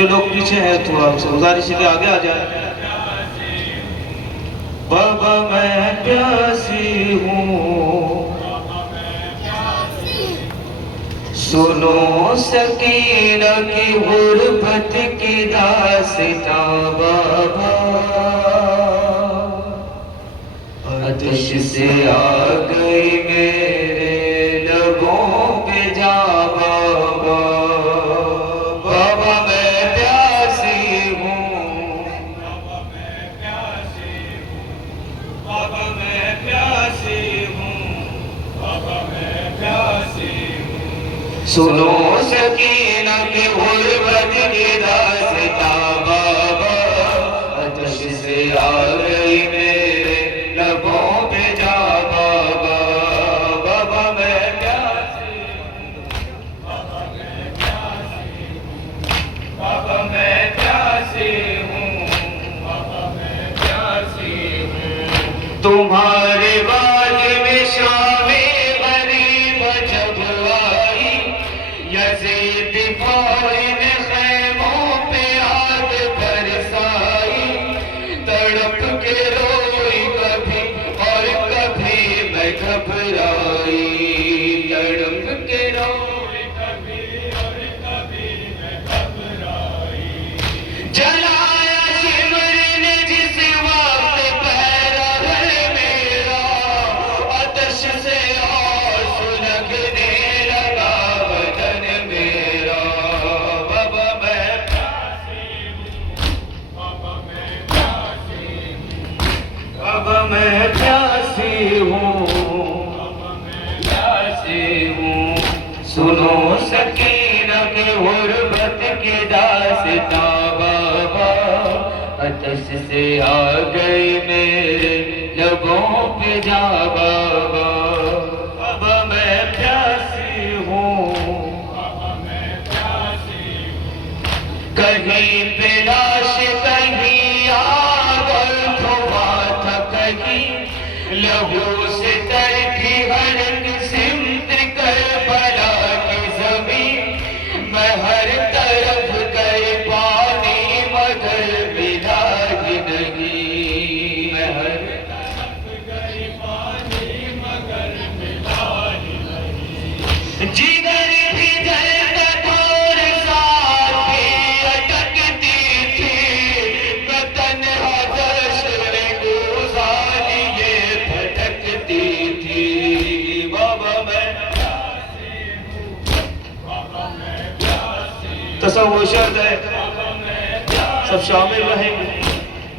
जो लोग पीछे हैं थोड़ा गुजारिश है कि आगे आ जाए। बाबा मैं प्यासी हूँ, सुनो सकीना की गुर्बत की दास्तां बाबा, आतिश से आ गई मेरे लबों पे जा बाबा। बाबा मैं प्यासी हूँ, बाबा मैं प्यासी हूँ, बाबा मैं प्यासी हूँ, सुनो सकीना की गुर्बत की दास्तां बाबा, आतिश से आ गई मेरे लबों पे जा बाबा। बाबा मैं प्यासी हूँ, बाबा मैं प्यासी हूँ, बाबा मैं प्यासी हूँ, बाबा मैं प्यासी हूँ, तुम्हारे बाद में शामे गरीब जब आई, यज़ीद फ़ौरन ख़ैमों पे आग बरसाई, तड़प के रोई कभी और कभी मैं घबराई, तड़प के रोई कभी और कभी मैं घबराई, जलाया शिमर ने जिस वक्त पैरा है मेरा, आतिश से और सुलगने लगा बदन मेरा। बाबा मैं प्यासी हूँ, बाबा मैं प्यासी हूँ, बाबा मैं प्यासी हूँ, बाबा मैं प्यासी हूँ, सुनो सकीना की गुर्बत की दास्तां बाबा, आतिश से आ गई मेरे लबों पे जा बाबा। बाबा मैं प्यासी हूँ, बाबा मैं प्यासी हूँ, कहीं पे लाश कहीं आग और धुआं था, कहीं लहू से तरती हर सिमत करबला की ज़मीं, मैं हर तरफ गई पानी मगर मिला ही नहीं, मैं हर तरफ गई पानी मगर मिला ही नहीं, जिगर भी दर्द थोड़े साथी अटकती थी, मैं तन्हा दश्त में गुज़ार लिए भटकती थी। बाबा मैं प्यासी हूँ, बाबा मैं प्यासी हूँ, तसव्वुर शर्त है सब शामिल रहेंगे।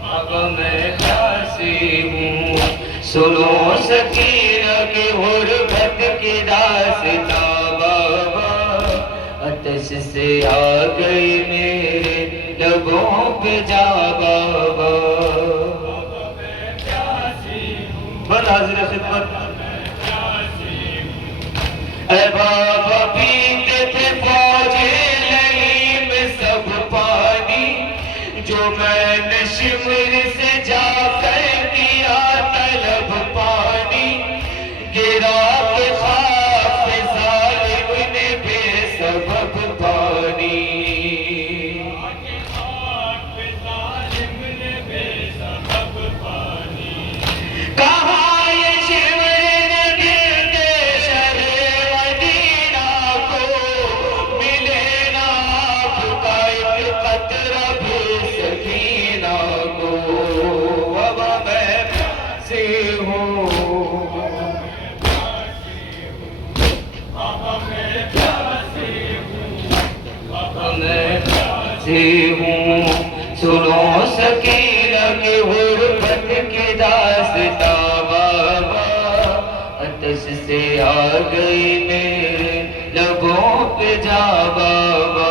बाबा मैं प्यासी हूँ, सुनो सकीना की गुर्बत की दास्तां बाबा, आतिश से आ गई मेरे लबों पे जा बाबा। बल हाजिर खिदमत। ऐ बाबा पीते थे फौजे लईम सब पानी, जो मैंने शिमर से जाकर किया तलब पानी, गिरा के खाक पे ज़ालिम ने बेसबब पानी, कहाँ ये शिमर ने गिरते शहरे मदीना को, मिले ना आपका एक कतरा भी सकीना को। बाबा मैं प्यासी हूँ, बाबा मैं प्यासी हूँ, बाबा मैं प्यासी हूँ, सुनो सकीना की गुर्बत की दास्तां बाबा, आतिश से आ गई मेरे लबों पे जा बाबा।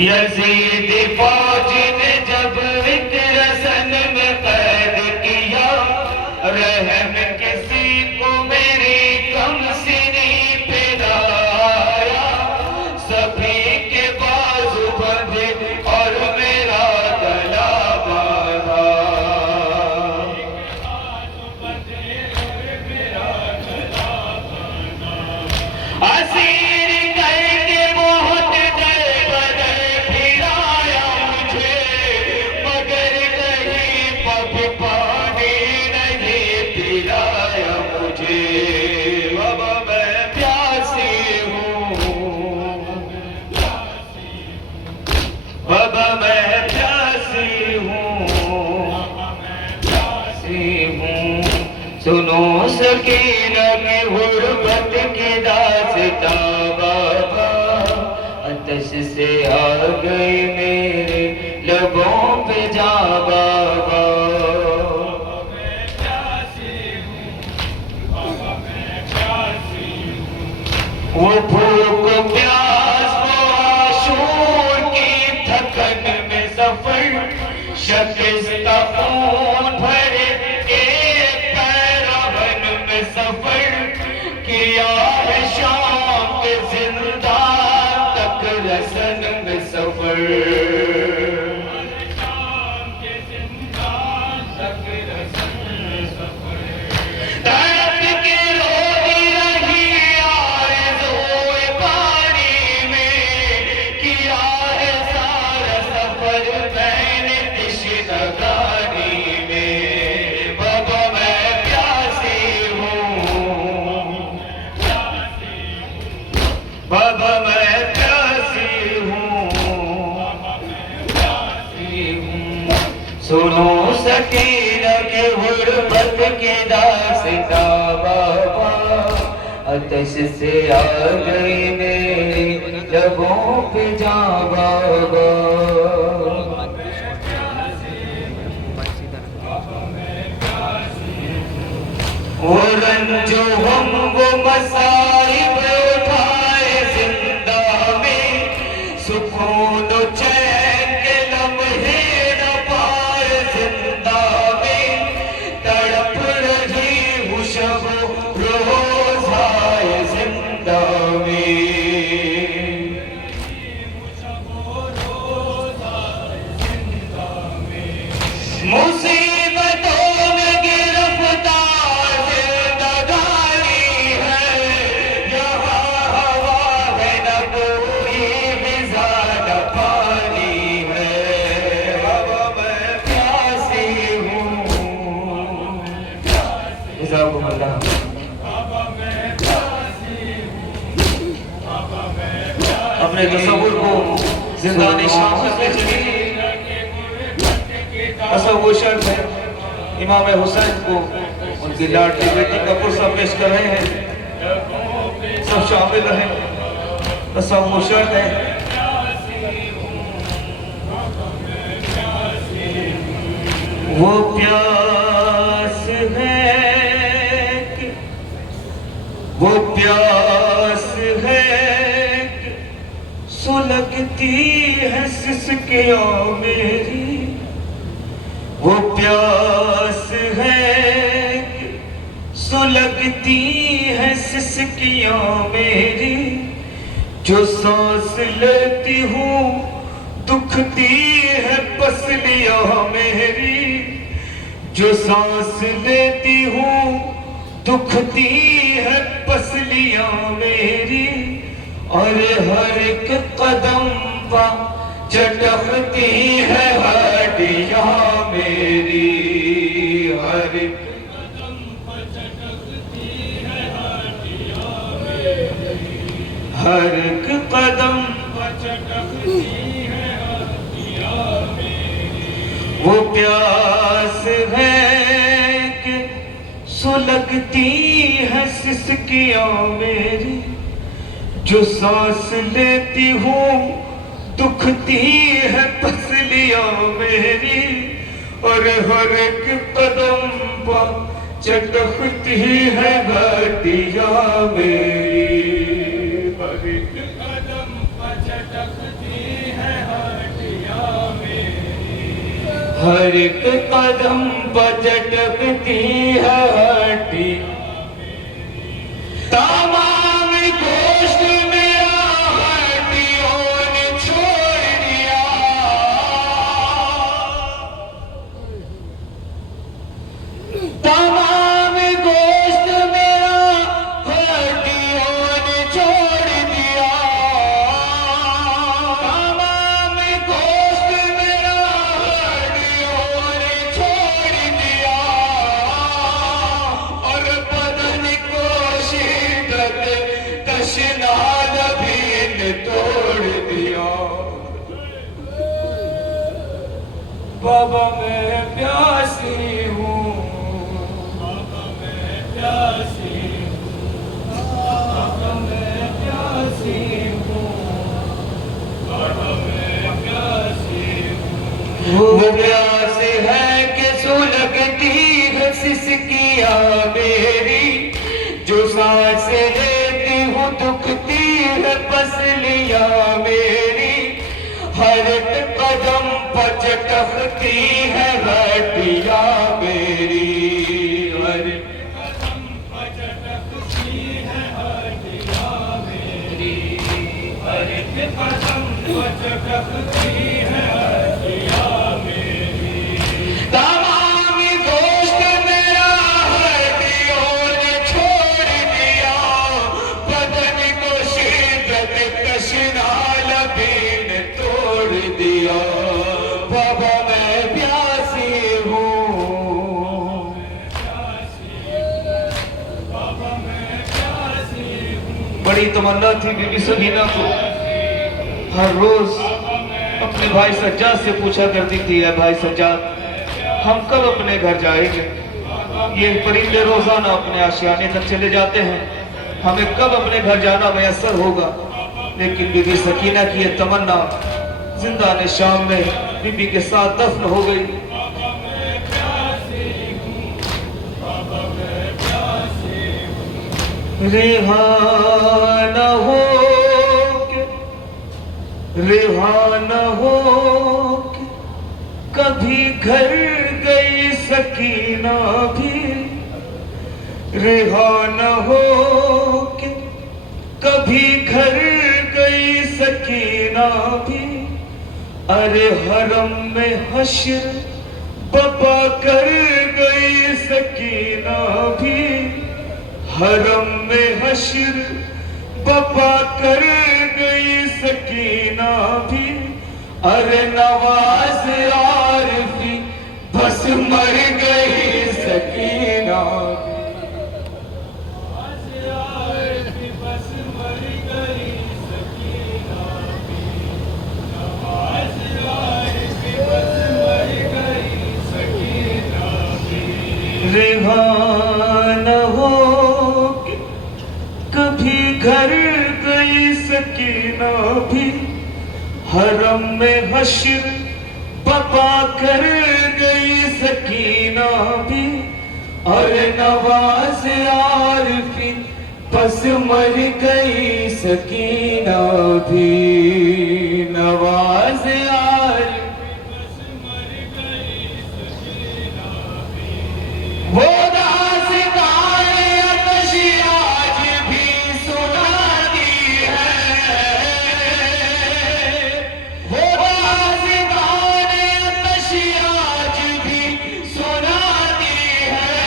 यज़ीद फौज ने जब एक रसन में कैद किया, रहम किसी को मेरी कमसिनी पे ना आया, सभी के बाजू बंधे और मेरा गला बांधा, सकीना की गुर्बत की दास्तां बाबा, आतश से आ गई मेरे लबों पे जा बाबा। वो भूख प्यास वो आशूर की थकन में सफर, शकिस्ता खून भरे एक पैरावन में सफर, किया है शाम के जिंदान तक रसन में सफर। बाबा मैं प्यासी हूँ, सुनो सकीना के गुर्बत की दास्तां बाबा, आतश से आ गई मेरी लबों पे जा बाबा। वो रंजो हम वो मसाइब उठाए जिंदा में, सुकून चैन के लम्हे न पाए जिंदा में, तड़प रही हूँ शब रोज आए जिंदा में। मुसीबतों में गिरफ्तार जिंदगानी है, यहाँ हवा है न कोई फिजा न पानी है। बाबा मैं प्यासी हूँ, अपने तसव्वुर को जिंदानी शाम में चली। वो शर्त है इमाम हुसैन को उनकी लाडली बेटी का पुरसा पेश कर रहे हैं, सब शामिल रहे। वो शर्त है वो प्यास है, वो प्यास है सुलगती है सिसकियां मेरी, वो प्यास है सुलगती है सिसकियां मेरी, जो सांस लेती हूँ दुखती है पसलियां मेरी, जो सांस लेती हूँ दुखती है पसलियां मेरी, और हर एक कदम पर चटकती है हड्डियां मेरी, हर एक कदम पर चटकती है हड्डियां मेरी, हर एक कदम पर चटकती है हड्डियां मेरी। वो प्यास है कि सुलगती है सिसकियां मेरी, जो सांस लेती हूँ दुखती है पसलियां मेरी, और हर एक कदम पर चटकती है हड्डियां मेरी, हर एक कदम पर चटकती है हड्डियां मेरी, हर एक कदम पर चटकती है हड्डियां मेरी। तमाम गोश्त मेरा हड्डियों ने छोड़ दिया, तमाम गोश्त मेरा हड्डियों ने छोड़ दिया, तमाम गोश्त मेरा हड्डियों ने छोड़ दिया, और बदन को शिद्दत तशना नबी ने तोड़ दिया। बाबा मैं प्यासी हूँ, बाबा मैं प्यासी सिसकियां मेरी, जो सांस लेती हूँ दुखती है पसलियां मेरी, हर एक कदम पर चटकती है हड्डियां मेरी, हर एक कदम पर चटकती है हड्डियां मेरी, हर एक कदम पर चटकती है हड्डियां मेरी। तमाम दोस्त मेरा हड्डियों ने छोड़ दिया, बदन को शिद्दत तशना लबी ने तोड़ दिया। बाबा मैं प्यासी हूँ, बड़ी तमन्ना थी बीबी सकीना को, हर रोज अपने भाई सज्जाद से पूछा करती थी, है भाई सज्जाद हम कब अपने घर जाएंगे? ये परिंदे रोजाना अपने आशियाने तक चले जाते हैं, हमें कब अपने घर जाना मयसर होगा? लेकिन बीबी सकीना की ये तमन्ना जिंदा ने शाम में बीबी के साथ दफन हो गई। रिहा न हो के, रिहा न हो के, कभी घर गई सकीना भी, रिहा न हो के, कभी घर गई सकीना भी, अरे हरम में हश्र बपा कर गई सकीना भी, हरम में हश्र बपा कर गई सकीना भी, अरे नवाज आरफी बस मर गई सकीना भी, बस मर गई सकीना भी, नवाज आरफी बस मर गई सकीना भी। रिहा न हो के, कभी घर गई सकीना भी, हरम में हश्र बपा कर गई सकीना भी, और नवाज आरफी बस मर गई सकीना भी, नवाज आरफी बस मर गई सकीना भी। वो दास्तान अतश आज भी सुनाती है, वो दास्तान अतश आज भी सुनाती है,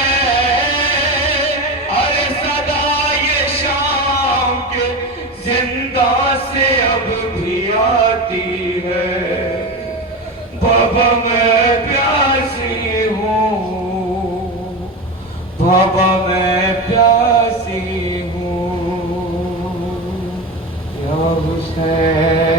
अरे सदा ये शाम के जिंदा से अब भी आती है। बाबा मैं प्यासी हूँ, बाबा मैं प्यासी हूँ, या हुसैन।